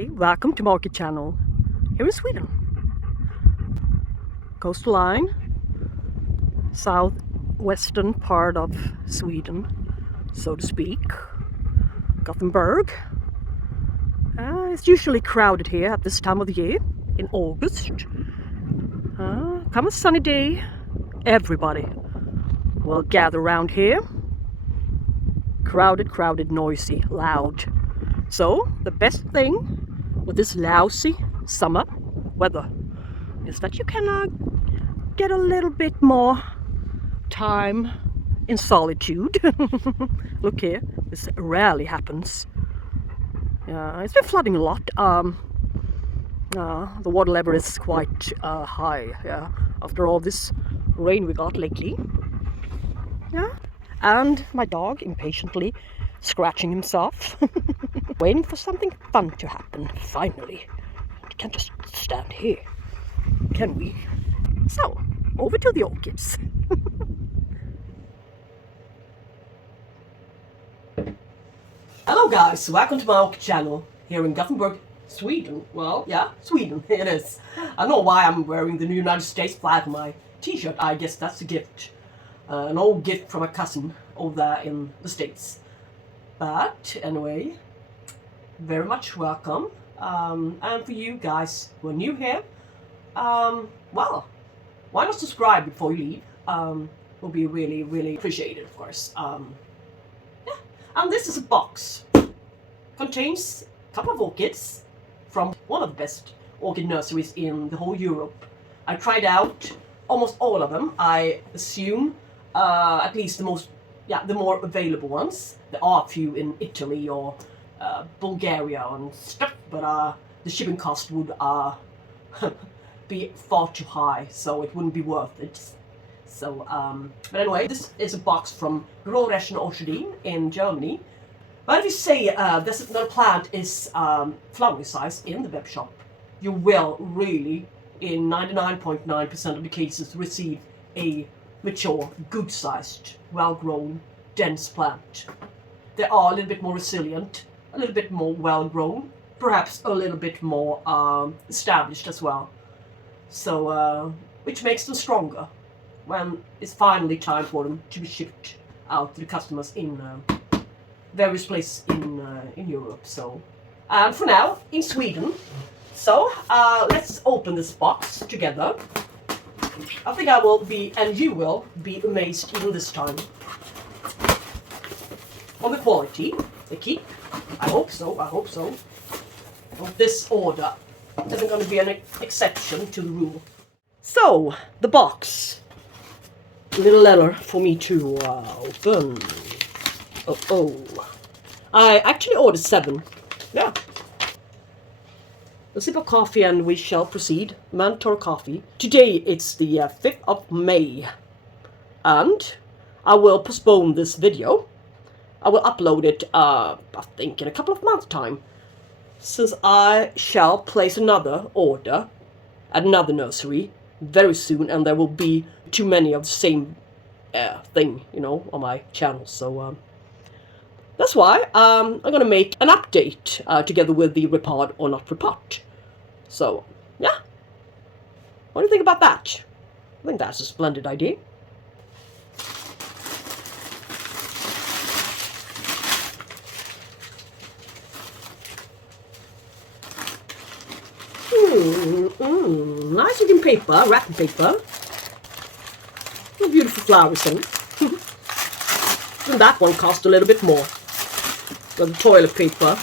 everybody, welcome to my orchid channel here in Sweden. Coastal line, southwestern part of Sweden, so to speak. Gothenburg. It's usually crowded here at this time of the year, in August. Come a sunny day, everybody will gather around here. Crowded, noisy, loud. So, the best thing with this lousy summer weather is that you can get a little bit more time in solitude. Look here, this rarely happens. It's been flooding a lot. The water level is quite high, after all this rain we got lately. And my dog impatiently scratching himself, waiting for something fun to happen, finally. We can't just stand here, can we? So, over to the orchids. Hello guys, welcome to my orchid channel here in Gothenburg, Sweden. Well, yeah, Sweden, it is. I don't know why I'm wearing the United States flag on my t-shirt. I guess that's a gift. An old gift from a cousin over there in the States. But anyway, very much welcome. And for you guys who are new here, well, why not subscribe before you leave? Will be really appreciated, of course. And this is a box. Contains a couple of orchids from one of the best orchid nurseries in the whole Europe. I tried out almost all of them. I assume at least the more available ones. There are a few in Italy or Bulgaria and stuff, but the shipping cost would be far too high, so it wouldn't be worth it. So, but anyway, this is a box from Großräschener Orchideen in Germany. But if you say the plant is flowering size in the web shop, you will really, in 99.9% of the cases, receive a mature, good-sized, well-grown, dense plant. They are a little bit more resilient, a little bit more well-grown, perhaps a little bit more established as well. So, which makes them stronger when it's finally time for them to be shipped out to the customers in various places in Europe. So, and for now, in Sweden. So, let's open this box together. I think I will be, and you will be amazed even this time on the quality they keep. I hope so. Well, this order isn't going to be an exception to the rule. So, the box. A little letter for me to open. I actually ordered 7. Yeah. A sip of coffee and we shall proceed. Mandatory coffee. Today it's the 5th of May. And I will postpone this video. I will upload it, I think, in a couple of months' time. Since I shall place another order at another nursery very soon. And there will be too many of the same thing, on my channel. So, that's why I'm going to make an update together with the repot or not repot. So, yeah. What do you think about that? I think that's a splendid idea. Nice looking paper, wrapping paper. What beautiful flowers in. And that one cost a little bit more than the toilet paper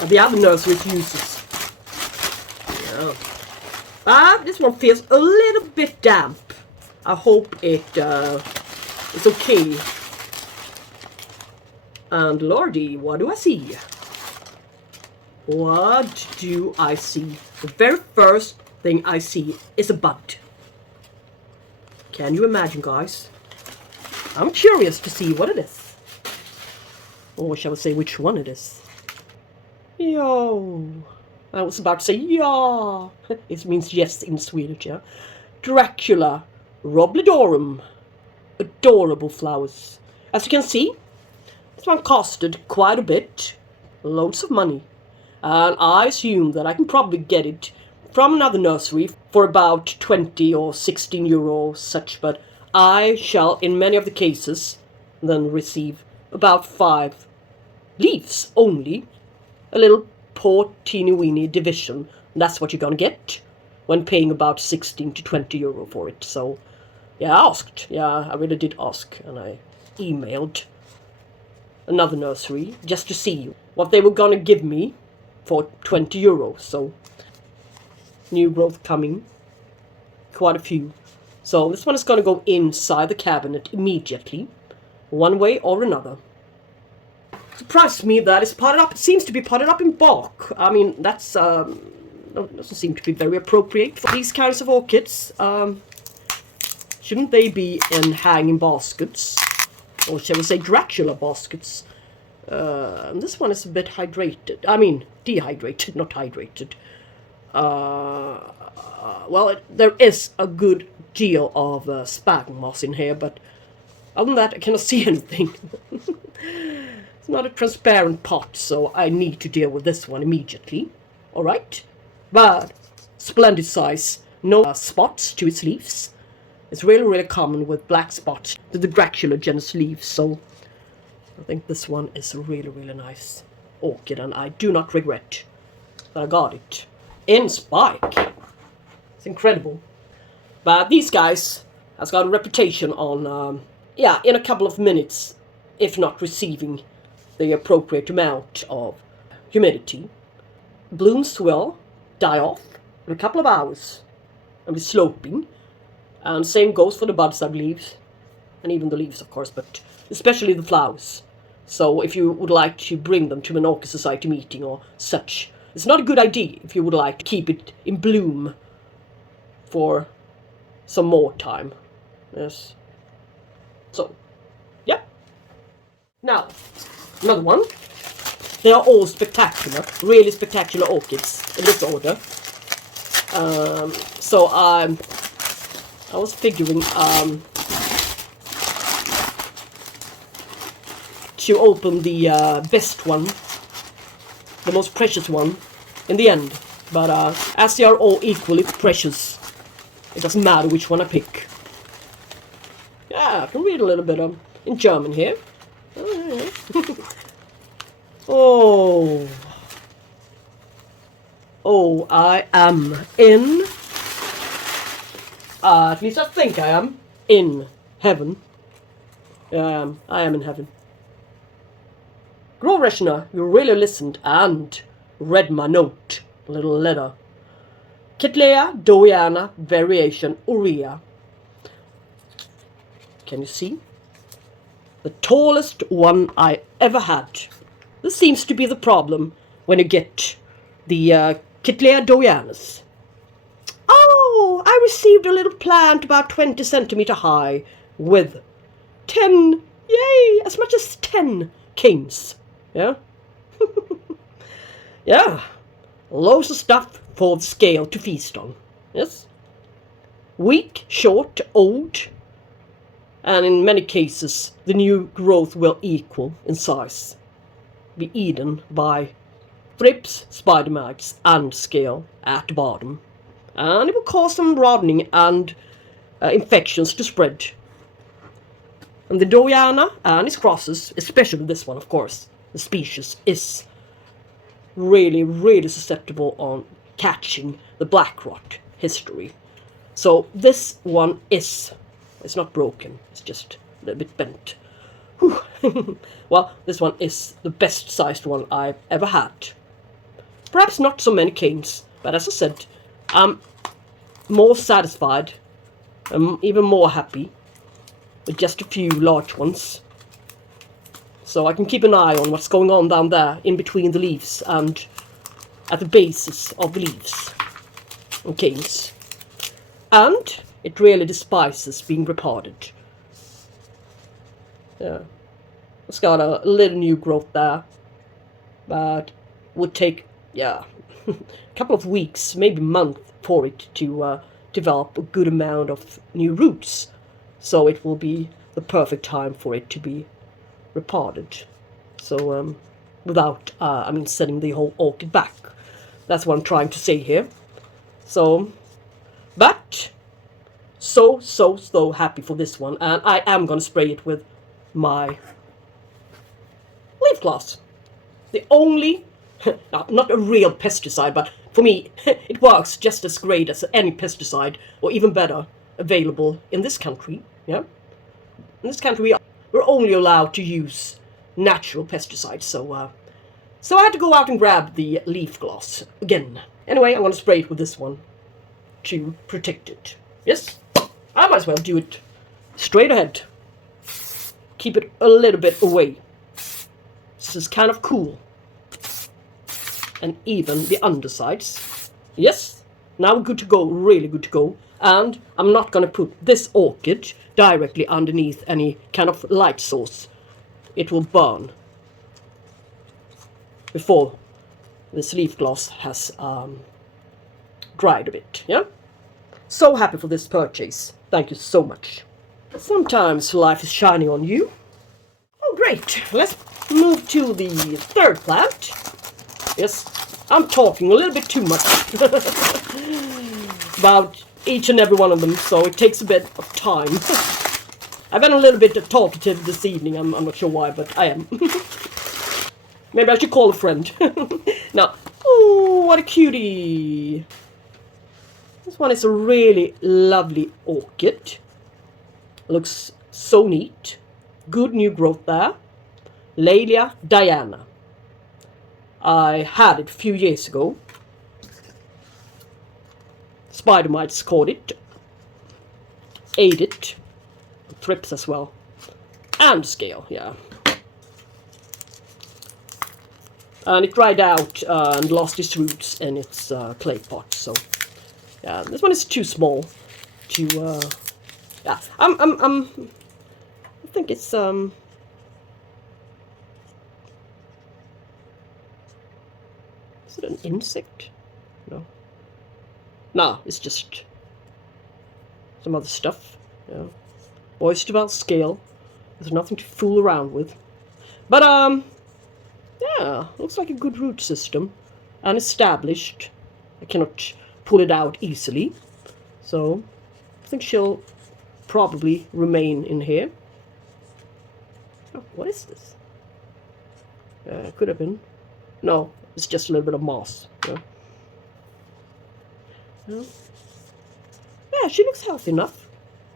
and the other nursery uses. Yeah. This one feels a little bit damp. I hope it's okay. And lordy, what do I see? What do I see? The very first thing I see is a bud. Can you imagine, guys? I'm curious to see what it is. Or shall I say which one it is? Yo. I was about to say ja. It means yes in Swedish, yeah. Dracula Robledorum. Adorable flowers. As you can see, this one costed quite a bit. Loads of money. And I assume that I can probably get it from another nursery for about 20 or 16 euro such, but I shall in many of the cases then receive about 5 leaves only, a little poor teeny weeny division. And that's what you're gonna get when paying about 16 to 20 euro for it. So yeah, I asked. Yeah, I really did ask, and I emailed another nursery just to see what they were gonna give me for 20 euros. So new growth coming, quite a few. So this one is gonna go inside the cabinet immediately, one way or another. Surprised me that it's potted up. It seems to be potted up in bark. I mean, that's doesn't seem to be very appropriate for these kinds of orchids. Shouldn't they be in hanging baskets, or shall we say Dracula baskets? This one is a bit hydrated. I mean, dehydrated, not hydrated. Well, there is a good deal of sphagnum moss in here, but other than that, I cannot see anything. It's not a transparent pot, so I need to deal with this one immediately. Alright? But splendid size. No spots to its leaves. It's really, really common with black spots to the Dracula genus leaves, so I think this one is a really, really nice orchid, and I do not regret that I got it in spike. It's incredible. But these guys has got a reputation on, yeah, in a couple of minutes, if not receiving the appropriate amount of humidity, blooms will die off in a couple of hours and be sloping. And same goes for the buds, I believe, and even the leaves, of course, but especially the flowers. So if you would like to bring them to an Orchid Society meeting or such, it's not a good idea if you would like to keep it in bloom for some more time. Yes. So, yeah. Now, another one. They are all spectacular, really spectacular orchids in this order. So I was figuring to open the best one, the most precious one, in the end. But as they are all equally precious, it doesn't matter which one I pick. Yeah, I can read a little bit in German here. Oh. Oh, I am in, at least I think I am, in heaven. I am in heaven. Großräschener, you really listened and read my note, little letter. Cattleya, Doiana, variation, Urea. Can you see? The tallest one I ever had. This seems to be the problem when you get the Cattleya Doianus. Oh, I received a little plant about 20 centimeter high with 10, yay, as much as 10 canes. Yeah? Yeah. Loads of stuff for the scale to feast on. Yes? Weak, short, old, and in many cases the new growth will equal in size, be eaten by thrips, spider mites, and scale at the bottom, and it will cause some rotting and infections to spread. And the Doiana and its crosses, especially this one, of course, the species, is really, really susceptible on catching the black rot history. So this one is, it's not broken, it's just a little bit bent. Whew. Well, this one is the best sized one I've ever had. Perhaps not so many canes, but as I said, I'm more satisfied, I'm even more happy with just a few large ones. So I can keep an eye on what's going on down there in between the leaves and at the bases of the leaves and canes. And it really despises being repotted. Yeah. It's got a little new growth there, but would take, yeah, a couple of weeks, maybe a month for it to develop a good amount of new roots. So it will be the perfect time for it to be repotted. So, without, sending the whole orchid back. That's what I'm trying to say here. So, but so happy for this one, and I am gonna spray it with my leaf gloss. The only, not a real pesticide, but for me, it works just as great as any pesticide, or even better, available in this country. Yeah, in this country we're only allowed to use natural pesticides, so I had to go out and grab the leaf gloss again. Anyway, I'm gonna spray it with this one to protect it. Yes, I might as well do it straight ahead. Keep it a little bit away. This is kind of cool. And even the undersides. Yes, now we're good to go, really good to go. And I'm not gonna put this orchid directly underneath any kind of light source. It will burn before this leaf gloss has dried a bit. Yeah, so happy for this purchase. Thank you so much. Sometimes life is shining on you. Oh great, let's move to the third plant. Yes, I'm talking a little bit too much about each and every one of them, so it takes a bit of time. I've been a little bit talkative this evening. I'm not sure why, but I am. Maybe I should call a friend. Now, oh, what a cutie. This one is a really lovely orchid. Looks so neat. Good new growth there. Laelia Diana. I had it a few years ago. Spider mites caught it. Ate it. Thrips as well. And scale, yeah. And it dried out and lost its roots in its clay pot. So, yeah, this one is too small to. Yeah, I think it's Is it an insect? No. No, it's just some other stuff. Yeah. Oyster belt scale. There's nothing to fool around with. But yeah, looks like a good root system. And established. I cannot pull it out easily. So I think she'll probably remain in here. Oh, what is this? Could have been. No, it's just a little bit of moss. Yeah. Yeah, she looks healthy enough.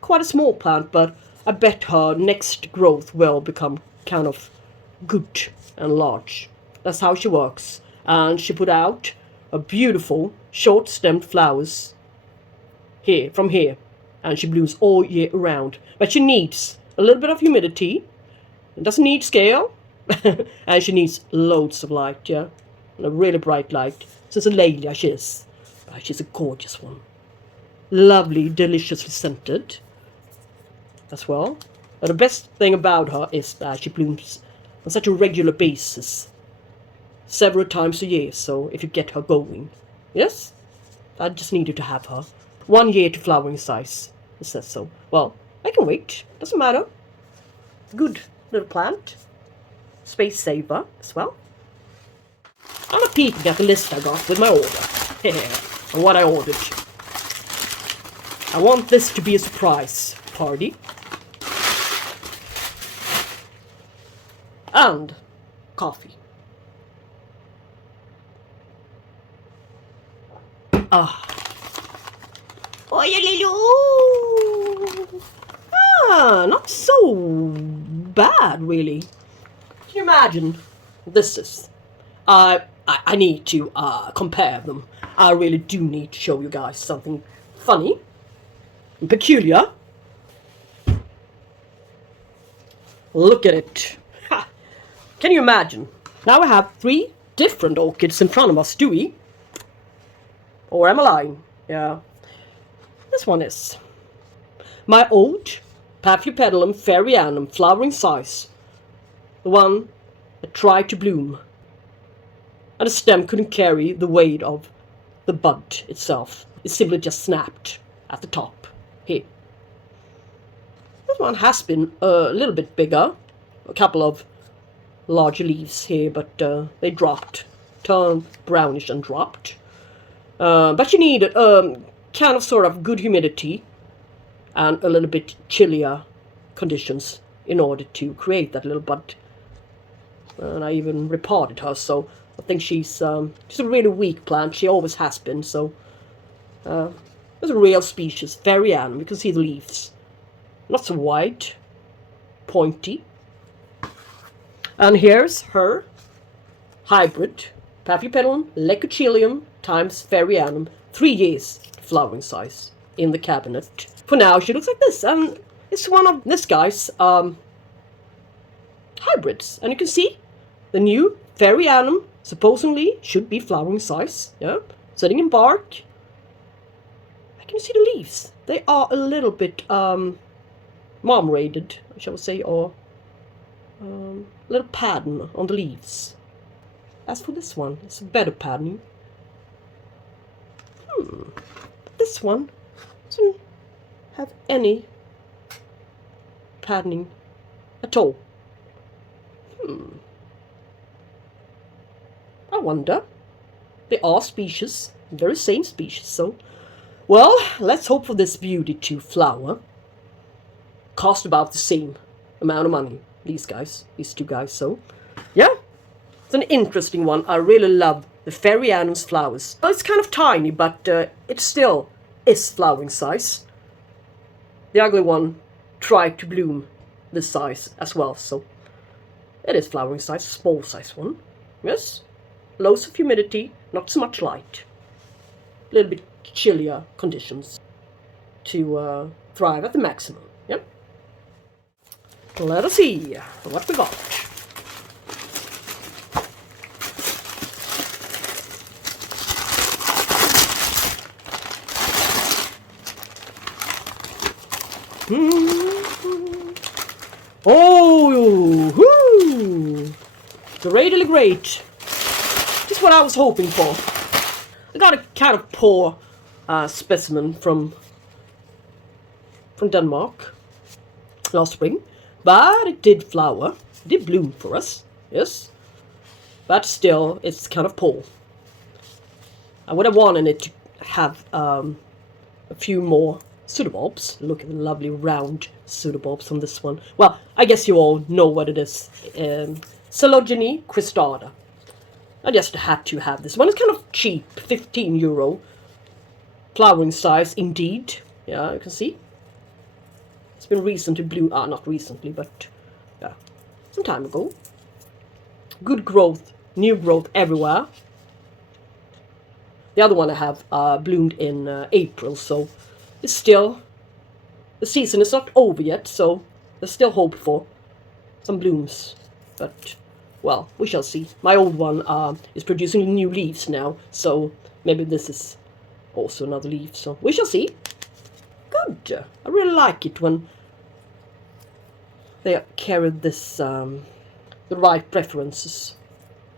Quite a small plant, but I bet her next growth will become kind of good and large. That's how she works. And she put out a beautiful short-stemmed flowers here, from here. And she blooms all year around. But she needs a little bit of humidity. It doesn't need scale. And she needs loads of light, yeah. And a really bright light. So it's a Laelia she is. But she's a gorgeous one. Lovely, deliciously scented as well. But the best thing about her is that she blooms on such a regular basis. Several times a year, so if you get her going. Yes? I just needed to have her. 1 year to flowering size. It says so. Well, I can wait. Doesn't matter. Good little plant. Space saver as well. I'm a peeping at the list I got with my order. And what I ordered. I want this to be a surprise party. And coffee. Ah. Ah, not so bad, really. Can you imagine? This is. I need to compare them. I really do need to show you guys something funny and peculiar. Look at it. Ha. Can you imagine? Now I have 3 different orchids in front of us, do we? Or am I lying? Yeah. This one is my old Paphiopedilum fairyannum flowering size. The one that tried to bloom. And the stem couldn't carry the weight of the bud itself. It simply just snapped at the top. Here. This one has been a little bit bigger. A couple of larger leaves here, but they dropped, turned brownish and dropped. But you need kind of sort of good humidity and a little bit chillier conditions in order to create that little bud. And I even repotted her, so I think she's a really weak plant. She always has been. So it's a real species, Februari. You can see the leaves, not so wide, pointy. And here's her hybrid, Paphiopedilum lecuchilium times Februari, 3 years flowering size in the cabinet. For now, she looks like this, and it's one of this guy's hybrids. And you can see the new Februari supposedly should be flowering size. Yeah, sitting in bark. I can see the leaves. They are a little bit marmorated, shall we say, or little pattern on the leaves. As for this one, it's a better pattern. This one doesn't have any patterning at all. I wonder. They are species, very same species, so well, let's hope for this beauty to flower. Cost about the same amount of money, these two guys, so yeah, it's an interesting one. I really love the Februari's flowers. Well, it's kind of tiny, but it still is flowering size. The ugly one tried to bloom this size as well, so it is flowering size, small size one. Yes, loads of humidity, not so much light. A little bit chillier conditions to thrive at the maximum. Yep. Let us see what we got. Oh, whoo! Greatly great. Just what I was hoping for. I got a kind of poor specimen from Denmark last spring, but it did flower. It did bloom for us, yes. But still, it's kind of poor. I would have wanted it to have a few more pseudobulbs. Look at the lovely round pseudobulbs on this one. Well, I guess you all know what it is. Coelogene cristata. I just had to have this one. It's kind of cheap, €15. Flowering size indeed. Yeah, you can see. It's been recently blue. Not recently, but yeah, some time ago. Good growth, new growth everywhere. The other one I have bloomed in April, so it's still, the season is not over yet, so there's still hope for some blooms. But, well, we shall see. My old one is producing new leaves now, so maybe this is also another leaf, so we shall see. Good. I really like it when they carry this, the right preferences.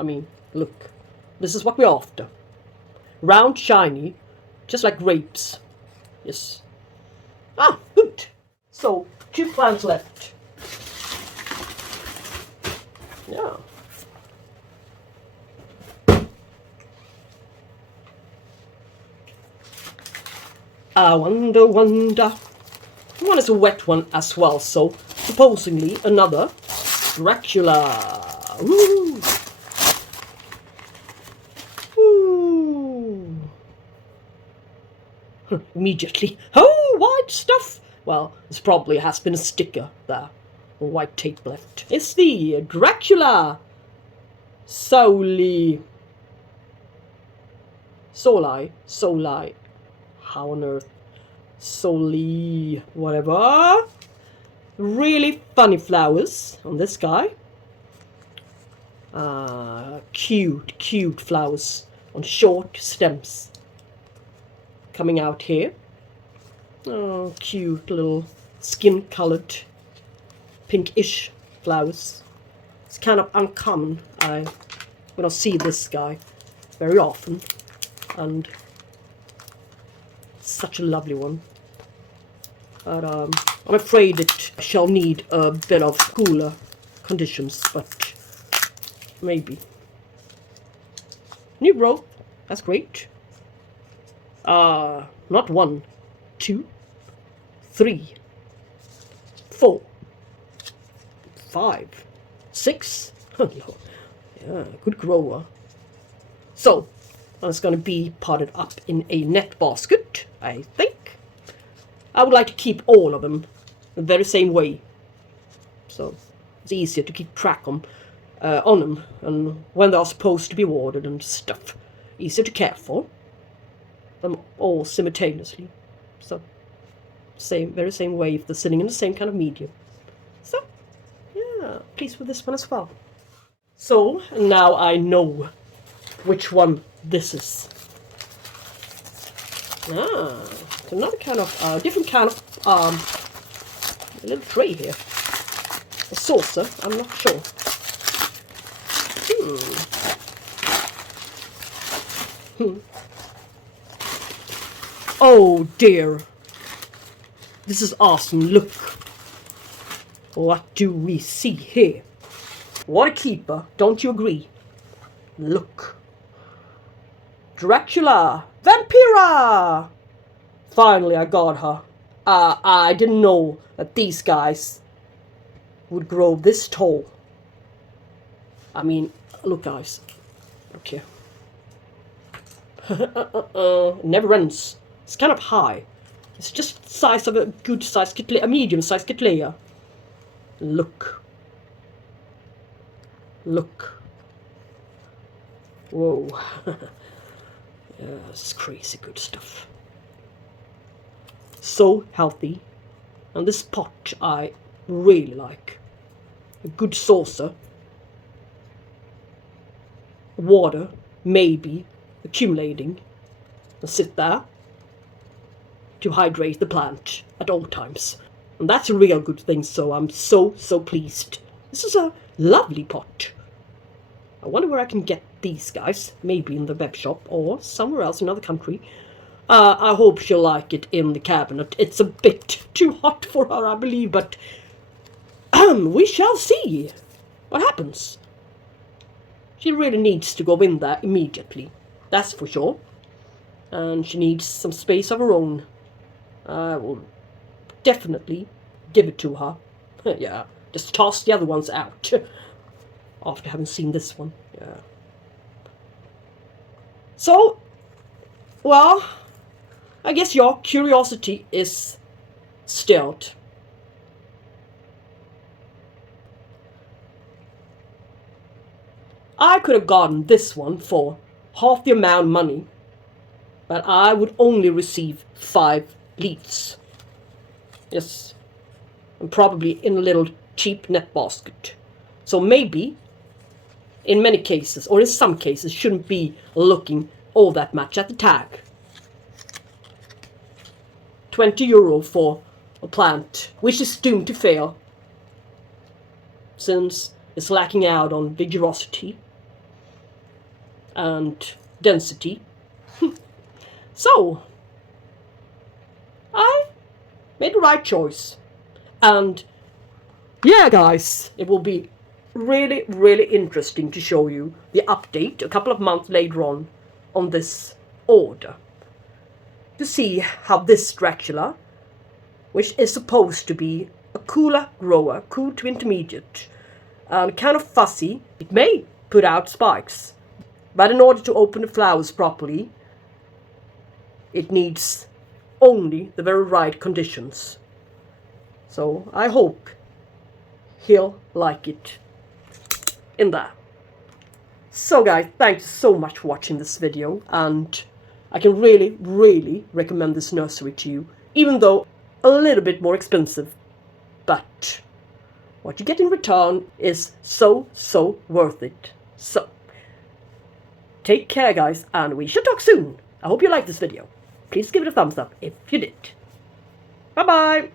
I mean, look, this is what we're after. Round, shiny, just like grapes. Yes. Good. So, 2 plants left. Yeah. I wonder. One is a wet one as well, so supposedly another Dracula. Woo! Woo! Immediately. Oh, white stuff! Well, this probably has been a sticker there. White tape left. It's the Dracula Soli. How on earth? Soli, whatever. Really funny flowers on this guy. Cute flowers on short stems coming out here. Oh, cute little skin-colored pinkish flowers. It's kind of uncommon. We don't see this guy very often, and such a lovely one. But I'm afraid it shall need a bit of cooler conditions, but maybe. New growth. That's great. Not 1, 2, 3, 4, 5, 6. Yeah, good grower. So, it's going to be potted up in a net basket, I think. I would like to keep all of them the very same way. So, it's easier to keep track on them and when they are supposed to be watered and stuff. Easier to care for them all simultaneously. So, very same way if they're sitting in the same kind of medium. So, yeah, pleased with this one as well. So, now I know which one this is. It's another kind of, different kind of, a little tray here. A saucer, I'm not sure. Oh dear. This is awesome. Look. What do we see here? What a keeper, don't you agree? Look. Dracula! Vampira! Finally, I got her. I didn't know that these guys would grow this tall. I mean, look guys. Look here. Never ends. It's kind of high. It's just the size of a good sized Cattleya, a medium sized Cattleya. Look. Look. Whoa. Yeah, this is crazy good stuff. So healthy. And this pot I really like. A good saucer. Water, maybe, accumulating. And sit there to hydrate the plant at all times. And that's a real good thing, so I'm so pleased. This is a lovely pot. I wonder where I can get these guys. Maybe in the web shop or somewhere else in another country. I hope she'll like it in the cabinet. It's a bit too hot for her, I believe, but we shall see what happens. She really needs to go in there immediately. That's for sure. And she needs some space of her own. I will definitely give it to her. Yeah, just toss the other ones out. After having seen this one. Yeah. So, well, I guess your curiosity is stilled. I could have gotten this one for half the amount of money, but I would only receive 5 leaves. Yes, and probably in a little cheap net basket. So maybe, in many cases, or in some cases, shouldn't be looking all that much at the tag. €20 for a plant which is doomed to fail, since it's lacking out on vigorosity and density. So, I made the right choice. And yeah, guys, it will be really interesting to show you the update a couple of months later on this order. To see how this Dracula, which is supposed to be a cooler grower, cool to intermediate, and kind of fussy, it may put out spikes. But in order to open the flowers properly, it needs only the very right conditions. So I hope he'll like it in there. So guys, thanks so much for watching this video, and I can really recommend this nursery to you, even though a little bit more expensive. But what you get in return is so worth it. So, take care guys, and we shall talk soon. I hope you liked this video. Please give it a thumbs up if you did. Bye bye!